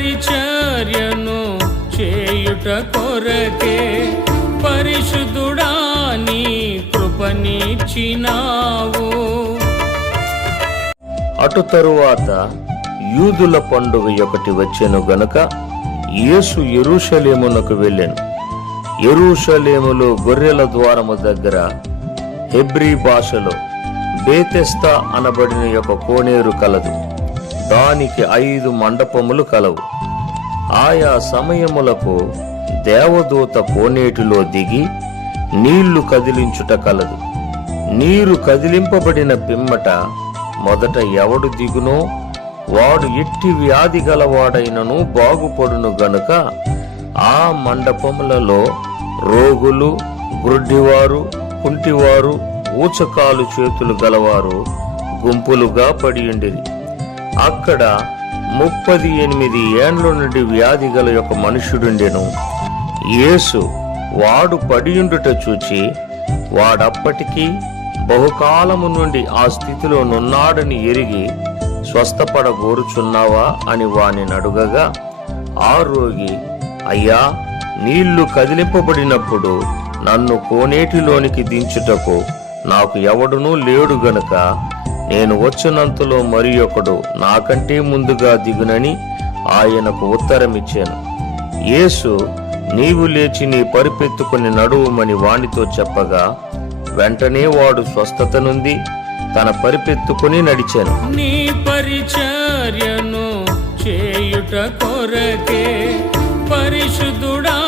పరిచర్యను చేయుట కొరకే పరిశుద్ధుడా నీ కృపనిచ్చినావు. అటు తరువాత యూదుల పండుగ ఒకటి వచ్చెను గనుక యేసు ఎరుషలేమునకు వెళ్ళెను. ఎరుషలేములో గొర్రెల ద్వారము దగ్గర హెబ్రీ భాషలో బేతెస్తా అనబడిన యొక్క కోనేరు కలదు. దానికి ఐదు మండపములు కలవు. ఆయా సమయములకు దేవదూత కోనేటిలో దిగి నీళ్ళు కదిలించుట కలదు. నీరు కదిలింపబడిన పిమ్మట మొదట ఎవడు దిగునో వాడు ఎట్టి వ్యాధి గలవాడైనను బాగుపడును గనుక ఆ మండపములలో రోగులు గుడ్డివారు కుంటివారు ఊచకాలు చేతులు గలవారు గుంపులుగా పడియుండిరి. అక్కడ ముప్పది ఎనిమిది ఏండ్ల నుండి వ్యాధి గల ఒక మనుషుడుండెను యేసు వాడు పడియుండుట చూచి వాడప్పటికీ బహుకాలము నుండి ఆ స్థితిలో నున్నాడని ఎరిగి స్వస్థపడగోరుచున్నావా? అని వాని అడుగగా ఆ రోగి అయ్యా నీళ్ళు కదిలింపబడినప్పుడు నన్ను కోనేటిలోనికి దించుటకు నాకు ఎవడునూ లేడు గనుక నేను వచ్చినంతలో మరి ఒకడు నాకంటే ముందుగా దిగునని ఆయనకు ఉత్తరమిచ్చాను. యేసు నీవు లేచి నీ పరిపెత్తుకుని నడువుమని వాణితో చెప్పగా వెంటనే వాడు స్వస్థత నుండి తన పరిపెత్తుకుని నడిచాను. నీ పరిచర్యను చేయుట కొరకే పరిశుద్ధుడా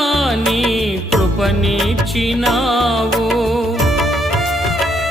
నీ కృపనిచ్చినావు.